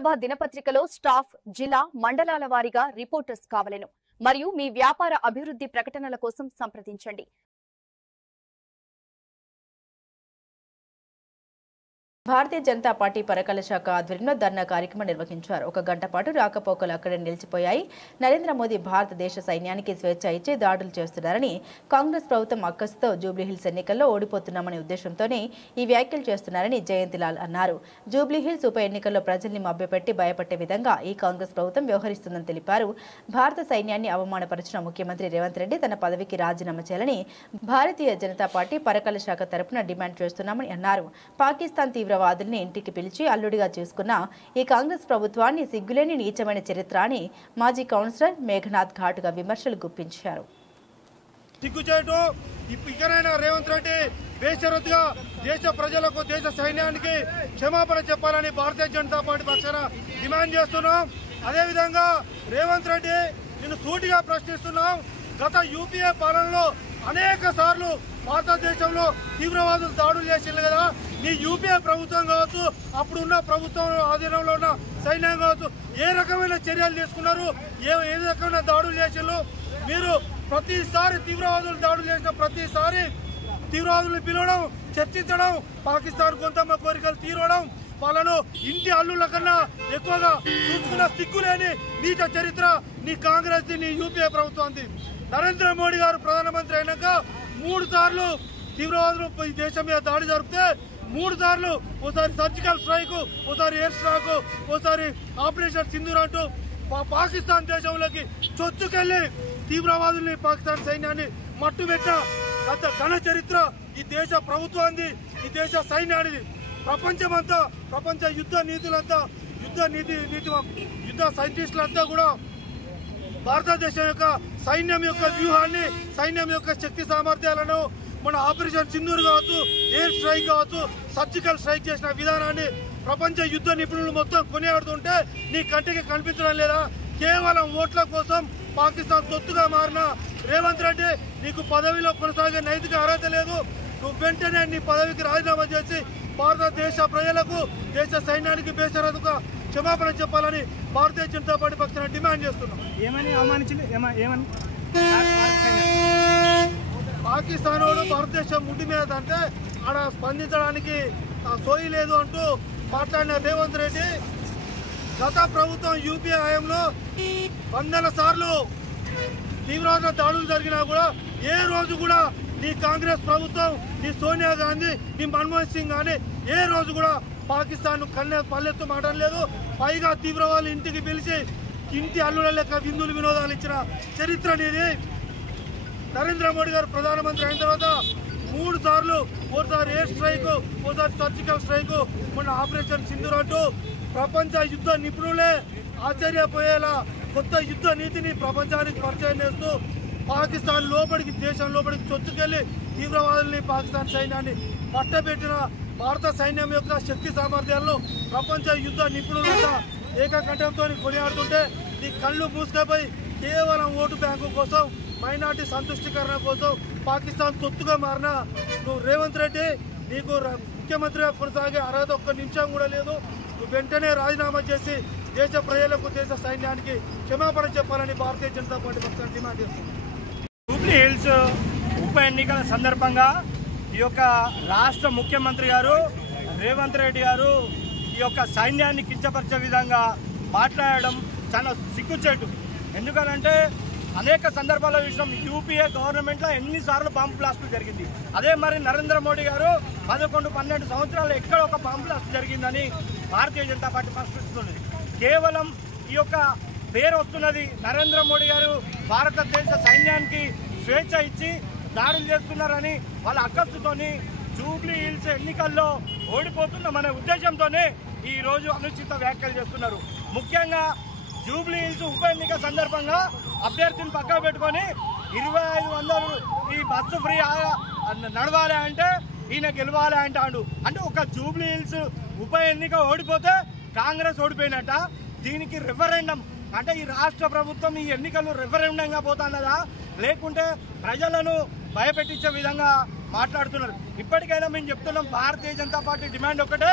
ఆంధ్రప్రభ దినపత్రికలో స్టాఫ్ జిల్లా మండలాల వారీగా రిపోర్టర్స్ కావలెను మరియు మీ వ్యాపార అభివృద్ధి ప్రకటనల కోసం సంప్రదించండి। భారతీయ జనతా పార్టీ పరకాల శాఖ ఆధ్వర్యంలో ధర్నా కార్యక్రమం నిర్వహించారు। ఒక గంట పాటు రాకపోకలు అక్కడే నిలిచిపోయాయి। నరేంద్ర మోదీ భారతదేశ సైన్యానికి స్వేచ్ఛ ఇచ్చి దాడులు చేస్తున్నారని, కాంగ్రెస్ ప్రభుత్వం అక్కసుతో జూబ్లీహిల్స్ ఎన్నికల్లో ఓడిపోతున్నామనే ఉద్దేశంతోనే ఈ వ్యాఖ్యలు చేస్తున్నారని జయంతిలాల్ అన్నారు। జూబ్లీహిల్స్ ఉప ఎన్నికల్లో ప్రజల్ని మభ్యపెట్టి భయపట్టే విధంగా ఈ కాంగ్రెస్ ప్రభుత్వం వ్యవహరిస్తుందని తెలిపారు। భారత సైన్యాన్ని అవమానపరిచిన ముఖ్యమంత్రి రేవంత్ రెడ్డి తన పదవికి రాజీనామా చేయాలని భారతీయ జనతా పార్టీ పరకాల శాఖ తరపున డిమాండ్ చేస్తున్నామని అన్నారు। పాకిస్తాన్ తీవ్రవాదుల్ని ఇంటికి పిలిచి అల్లుడిగా చేసుకున్న ఈ కాంగ్రెస్ ప్రభుత్వాన్ని సిగ్గులేని నీచమైన చరిత్ర అని మాజీ కౌన్సిలర్ మేఘనాథ్ ఘాటుగా విమర్శలు గుప్పించారు। ఇకనైనా రేవంత్ రెడ్డి బేషరతుగా దేశ ప్రజలకు దేశ సైన్యానికి క్షమాపణ చెప్పాలని భారతీయ జనతా పార్టీ పక్షాన డిమాండ్ చేస్తున్నాం। అదేవిధంగా రేవంత్ రెడ్డి నిన్ను సూటిగా ప్రశ్నిస్తున్నాం। గత యూపీఏ పాలనలో అనేక సార్లు భారతదేశంలో తీవ్రవాదులు దాడులు చేసింది కదా, నీ యూపీఏ ప్రభుత్వం కావచ్చు, అప్పుడున్న ప్రభుత్వం ఆధీనంలో ఉన్న సైన్యం కావచ్చు, ఏ రకమైన చర్యలు తీసుకున్నారు, ఏ రకమైన దాడులు చేసిండ్రు? మీరు ప్రతిసారి తీవ్రవాదులు దాడులు చేసిన ప్రతిసారి తీవ్రవాదులను పిలవడం, చర్చించడం, పాకిస్తాన్ కొంతమ్మ కోరికలు తీరవడం, వాళ్ళను ఇంటి అల్లుల కన్నా ఎక్కువగా చూసుకున్న సిగ్గులేని నీచ చరిత్ర నీ కాంగ్రెస్ నీ యూపీఏ ప్రభుత్వాన్ని। నరేంద్ర మోడీ గారు ప్రధానమంత్రి అయినాక 3 సార్లు తీవ్రవాదులు ఈ దేశం మీద దాడి జరిపితే 3 సార్లు ఓసారి సర్జికల్ స్ట్రైక్, ఓసారి ఎయిర్ స్ట్రైక్, ఓసారి ఆపరేషన్ సింధూర్ అంటూ పాకిస్తాన్ దేశంలోకి చొచ్చుకెళ్లి తీవ్రవాదుల్ని పాకిస్తాన్ సైన్యాన్ని మట్టుబెట్టిన గత ఘన చరిత్ర ఈ దేశ ప్రభుత్వాన్ని, ఈ దేశ సైన్యానికి। ప్రపంచమంతా, ప్రపంచ యుద్ధ నీతులంతా, యుద్ధ సైంటిస్టులంతా కూడా భారతదేశం యొక్క సైన్యం యొక్క వ్యూహాన్ని, సైన్యం యొక్క శక్తి సామర్థ్యాలను, మన ఆపరేషన్ సింధూర్ కావచ్చు, ఎయిర్ స్ట్రైక్ కావచ్చు, సర్జికల్ స్ట్రైక్ చేసిన విధానాన్ని ప్రపంచ యుద్ధ నిపుణులు మొత్తం కొనియాడుతుంటే నీ కంటికి కనిపించడం లేదా? కేవలం ఓట్ల కోసం పాకిస్తాన్ తొత్తుగా మారిన రేవంత్ రెడ్డి, నీకు పదవిలో కొనసాగే నైతిక అర్హత లేదు। నువ్వు వెంటనే నీ పదవికి రాజీనామా చేసి భారతదేశ ప్రజలకు, దేశ సైన్యానికి బేషరతుగా క్షమాపణ చెప్పాలని భారతీయ జనతా పార్టీ పక్షాన డిమాండ్ చేస్తున్నాం। పాకిస్తాన్ వాడు భారతదేశం ముడ్డి మీద అంటే ఆడ స్పందించడానికి సోయి లేదు అంటూ మాట్లాడిన రేవంత్ రెడ్డి, గత ప్రభుత్వం యూపీఏ హయాంలో వందల సార్లు తీవ్రవాద దాడులు జరిగినా కూడా ఏ రోజు కూడా నీ కాంగ్రెస్ ప్రభుత్వం, నీ సోనియా గాంధీ, నీ మన్మోహన్ సింగ్ గానీ ఏ రోజు కూడా పాకిస్తాన్ పల్లెత్తు మాట్లాడలేదు। పైగా తీవ్రవాదులు ఇంటికి పిలిచి ఇంటి అల్లుల లెక్క విందులు వినోదాలు ఇచ్చిన చరిత్ర నీది। నరేంద్ర మోడీ గారు ప్రధానమంత్రి అయిన తర్వాత 3 సార్లు, ఓసారి ఎయిర్ స్ట్రైక్, ఓసారి సర్జికల్ స్ట్రైక్, మొన్న ఆపరేషన్ సింధూర్ అంటూ ప్రపంచ యుద్ధ నిపుణులే ఆశ్చర్యపోయేలా కొత్త యుద్ధ నీతిని ప్రపంచానికి పరిచయం చేస్తూ పాకిస్తాన్ లోపలికి, దేశం లోపలికి చొచ్చుకెళ్లి తీవ్రవాదుల్ని, పాకిస్తాన్ సైన్యాన్ని పట్టబెట్టిన భారత సైన్యం యొక్క శక్తి సామర్థ్యాలను ప్రపంచ యుద్ధ నిపుణులంతా ఏకకంఠంతో కొనియాడుతుంటే నీ కళ్ళు మూసుకపోయి కేవలం ఓటు బ్యాంకు కోసం, మైనార్టీ సంతుష్టీకరణ కోసం పాకిస్తాన్ తొత్తుగా మారిన నువ్వు రేవంత్ రెడ్డి, నీకు ముఖ్యమంత్రిగా కొనసాగే అర్హత ఒక్క నిమిషం కూడా లేదు। నువ్వు వెంటనే రాజీనామా చేసి దేశ ప్రజలకు, దేశ సైన్యానికి క్షమాపణ చెప్పాలని భారతీయ జనతా పార్టీ పక్షాన డిమాండ్ చేస్తుంది। జూబ్లీహిల్స్ ఉప ఎన్నికల సందర్భంగా ఈ యొక్క రాష్ట్ర ముఖ్యమంత్రి గారు రేవంత్ రెడ్డి గారు ఈ యొక్క సైన్యాన్ని కించపరిచే విధంగా మాట్లాడడం చాలా సిగ్గుచేటు। ఎందుకనంటే అనేక సందర్భాల్లో చూసినాం, యూపీఏ గవర్నమెంట్లో ఎన్నిసార్లు బాంబు బ్లాస్టులు జరిగింది। అదే మరి నరేంద్ర మోడీ గారు 11-12 సంవత్సరాలు ఎక్కడ ఒక బాంబు బ్లాస్ట్ జరిగిందని భారతీయ జనతా పార్టీ ప్రశ్నిస్తున్నది। కేవలం ఈ యొక్క పేరు వస్తున్నది, నరేంద్ర మోడీ గారు భారతదేశ సైన్యానికి స్వేచ్ఛ ఇచ్చి దాడులు చేస్తున్నారని వాళ్ళ అక్కస్తుతోని జూబ్లీ హిల్స్ ఎన్నికల్లో ఓడిపోతున్నామనే ఉద్దేశంతోనే ఈ రోజు అనుచిత వ్యాఖ్యలు చేస్తున్నారు। ముఖ్యంగా జూబ్లీ హిల్స్ ఉప ఎన్నిక సందర్భంగా అభ్యర్థిని పక్కన పెట్టుకొని 2500 ఈ బస్సు ఫ్రీ నడవాలి అంటే ఈయన గెలవాలి అంటాడు। అంటే ఒక జూబ్లీ హిల్స్ ఉప ఎన్నిక ఓడిపోతే కాంగ్రెస్ ఓడిపోయినట్ట? దీనికి రెఫరెండం అంటే ఈ రాష్ట్ర ప్రభుత్వం ఈ ఎన్నికలు రెఫరెండంగా పోతున్నదా, లేకుంటే ప్రజలను భయపెట్టించే విధంగా మాట్లాడుతున్నారు? ఇప్పటికైనా మేము చెప్తున్నాం, భారతీయ జనతా పార్టీ డిమాండ్ ఒకటే,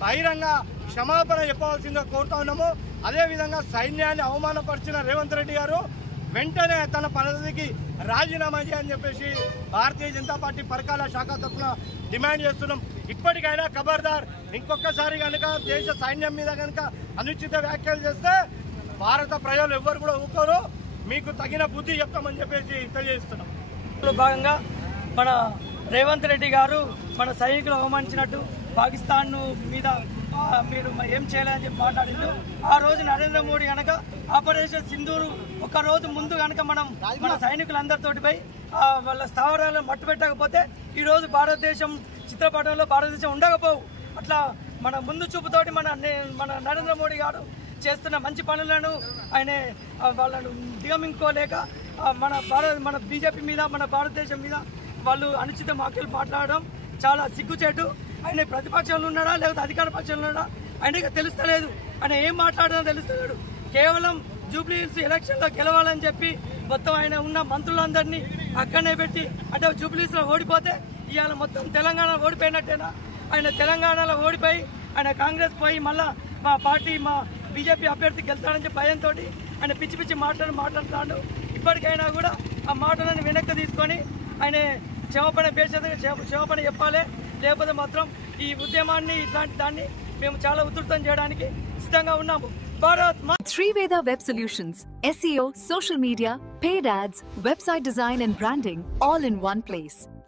బహిరంగ క్షమాపణ చెప్పవలసిందిగా కోరుతా ఉన్నాము. అదేవిధంగా సైన్యాన్ని అవమానపరిచిన రేవంత్ రెడ్డి గారు వెంటనే తన పదవికి రాజీనామా చేయని చెప్పేసి భారతీయ జనతా పార్టీ పరకాల శాఖ తరఫున డిమాండ్ చేస్తున్నాం. ఇప్పటికైనా ఖబర్దార్, ఇంకొకసారి కనుక దేశ సైన్యం మీద కనుక అనుచిత వ్యాఖ్యలు చేస్తే భారత ప్రజలు ఎవ్వరు కూడా ఊరుకోరు, మీకు తగిన బుద్ధి చెప్తామని చెప్పేసి తెలియజేస్తున్నాం. భాగంగా మన రేవంత్ రెడ్డి గారు మన సైనికులు అవమానించినట్టు పాకిస్తాన్ మీద మీరు ఏం చేయాలని చెప్పి మాట్లాడిండు. ఆ రోజు నరేంద్ర మోడీ కనుక ఆపరేషన్ సింధూరు ఒక రోజు ముందు కనుక మన సైనికులందరితోటి పోయి వాళ్ళ స్థావరాలను మట్టు పెట్టకపోతే ఈరోజు భారతదేశం చిత్రపటంలో భారతదేశం ఉండకపోవు. అట్లా మన ముందు చూపుతోటి మన నరేంద్ర మోడీ గారు చేస్తున్న మంచి పనులను ఆయన వాళ్ళను దిగమించుకోలేక మన బీజేపీ మీద మన భారతదేశం మీద వాళ్ళు అనుచిత వ్యాఖ్యలు మాట్లాడడం చాలా సిగ్గుచేటు. ఆయన ప్రతిపక్షంలో ఉన్నాడా లేకపోతే అధికార పక్షంలో ఉన్నాడా ఆయనకి తెలుస్తలేదు. ఆయన ఏం మాట్లాడదో తెలుస్తలేడు. కేవలం జూబ్లీ హిల్స్ ఎలక్షన్లో గెలవాలని చెప్పి మొత్తం ఆయన ఉన్న మంత్రులందరినీ అక్కడనే పెట్టి అంటే జూబ్లీ హిల్స్లో ఓడిపోతే ఇవాళ మొత్తం తెలంగాణ ఓడిపోయినట్టేనా? ఆయన తెలంగాణలో ఓడిపోయి ఆయన కాంగ్రెస్ పోయి మళ్ళా మా బీజేపీ అభ్యర్థికి వెళ్తాడని చెప్పి భయంతో ఆయన పిచ్చి పిచ్చి మాట్లాడుతున్నాడు. ఇప్పటికైనా కూడా ఆ మాటలను వెనక్కి తీసుకొని ఆయన క్షమాపణ చెప్పాలి. లేకపోతే మాత్రం ఈ ఉద్యమాన్ని ఇట్లాంటి దాన్ని మేము చాలా ఉధృతం చేయడానికి సిద్ధంగా ఉన్నాము. Bharat Triveda Web Solutions, SEO, social media, paid ads, website design and branding, all in one place.